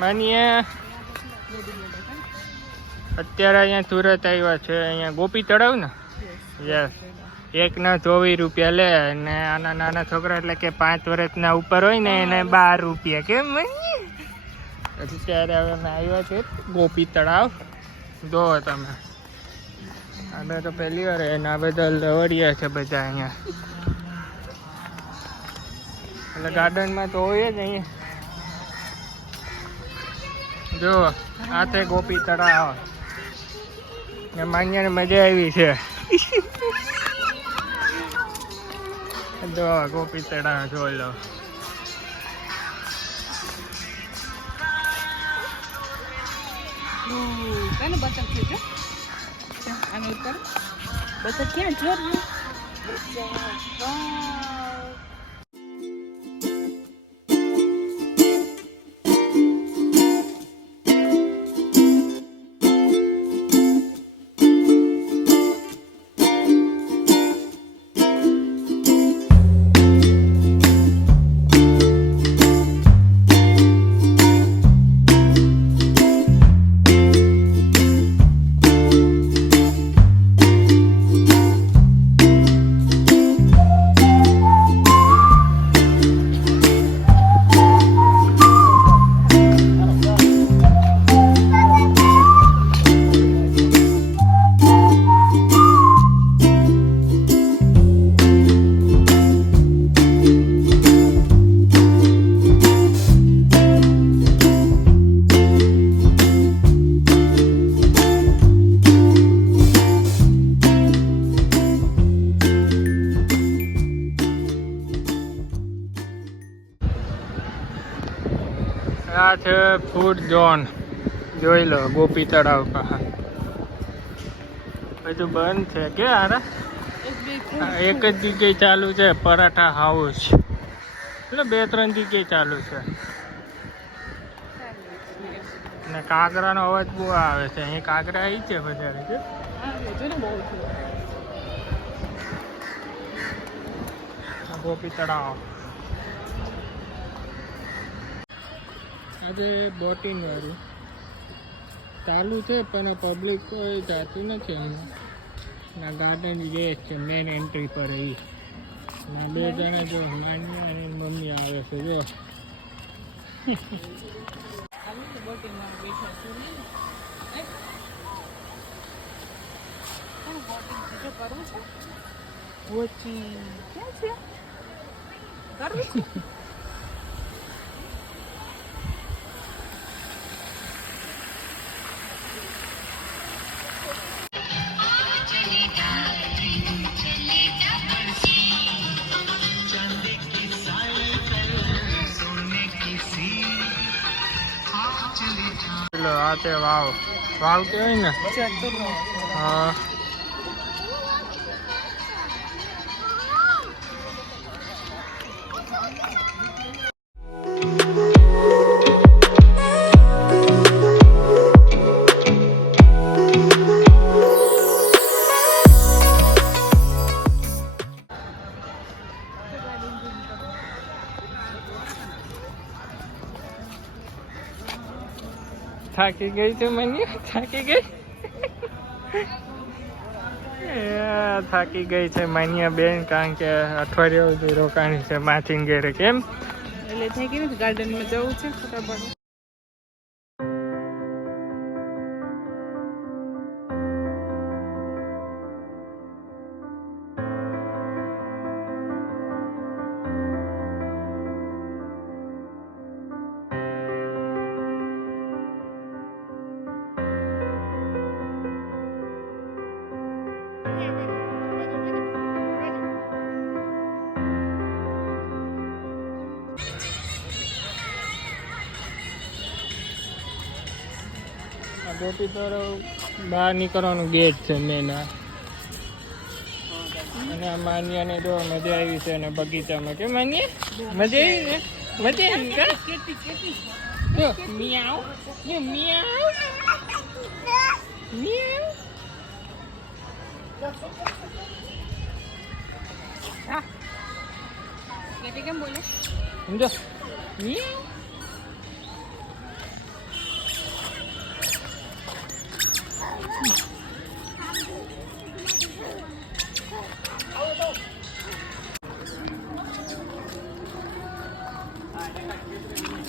માનીએ અત્યારે અહીંયા સુરત આવ્યા છે, અહીંયા ગોપી તળાવ ને. યસ, એકના 24 રૂપિયા લે ને આના નાના છોકરા એટલે કે 5 વર્ષના ઉપર હોય ને એને 12 રૂપિયા. કેમ અત્યારે હવે અમે આવ્યા છે ગોપી તળાવ. જો તમે અમે તો પહેલી વાર એના બધા લવડિયા છે બધા અહીંયા, એટલે ગાર્ડનમાં તો હોય જ અહીંયા. જો આ છે ગોપી તળાવ ને માન્યાને મજા આવી છે. જો ગોપી તળાવ જોઈ લો. બતક છે આની ઉપર બતક ક્યાં જોર આ છે ફૂડ ઝોન. જોઈ લો ગોપી તળાવ પાસે બધું બંધ છે કે હારા એક જ જગ્યાએ ચાલુ છે પરાઠા હાઉસ, એટલે 2-3 જગ્યાએ ચાલુ છે. ને કાંકરાનો અવાજ બહુ આવે છે અહીં. કાંકરા આવી છે વધારે છે. ગોપી તળાવ આજે બોટિંગ વાળું ચાલુ છે પણ પબ્લિક કોઈ જાતું નથી એમાં. ના ગાર્ડન ગેટ છે મેન એન્ટ્રી પર. એ ના 2 જણા જો માન્યા અને મમ્મી આવે છે. જો આ તે વાવ વાવ કહેવાય ને. હા થાકી ગઈ છે મને. થાકી ગઈ થાકી ગઈ છે માન્યા બેન, કારણ કે અઠવાડિયા સુધી રોકાણી છે માથીન ઘેરે. કેમ એટલે થઈ ગયું ગાર્ડનમાં જવું છે ફટાફટ. ગોપી તળાવ બહાર નીકળવાનું ગેટ છે મેન. અને આ માન્યાને જો મજા આવી છે અને બગીચામાં. કે માન્યા મજા આવી ને? મજા આવી કા? જો મિયાવ મિયાવ મિયાવ. કેમ બોલે સમજો મિયાવ.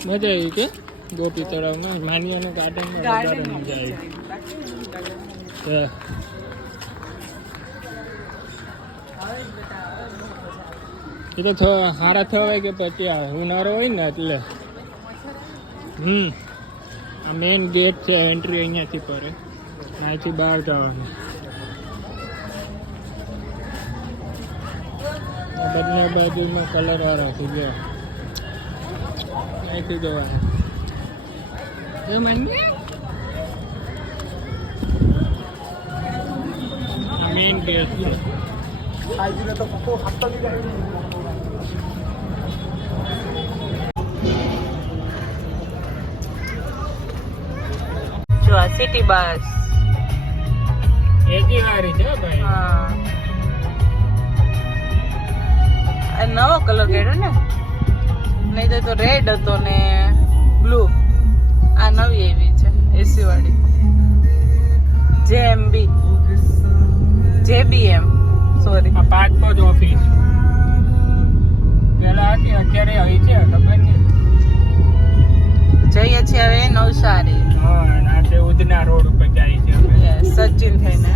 મજા આવી કે ગોપી તળાવમાં માનિયાનું ગાર્ડનમાં વધારે મજા આવી. એ તો હારા થવાય કે પછી ઉનાળો હોય ને એટલે આ મેઇન ગેટ છે એન્ટ્રી અહીંયાથી પડે અહીંથી બહાર જવાનું બંને બાજુમાં કલર વાળા થઈ ગયા અહીંથી જવાનું મેઇન ગેટ છે. જો આ સિટી બસ એજી વાળી છે ભાઈ. હા આ નવો કલર કર્યો ને નહીં તો રેડ હતો ને બ્લુ આ નવી એવી છે એસી વાળી JBM સોરી આ પાસપોર્ટ ઓફિસ પેલા હતી અત્યારે આવી છે ખબર નહીં. જઈએ છીએ હવે નવસારી હા અને આ તે ઉધના રોડ ઉપર જાય છે હવે. સચિન થઈને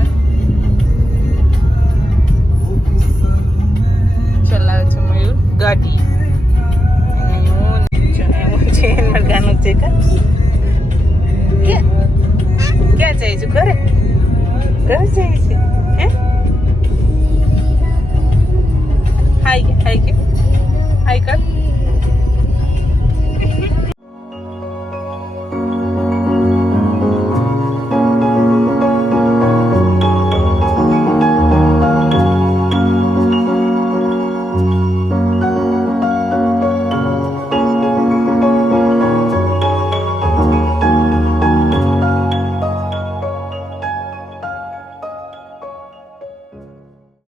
ચલાવે છે મયુર ગાડી અને હું છે ગાનું છે ક્યાં જાય છે ઘરે જાય છે હે હાય કે હાય કર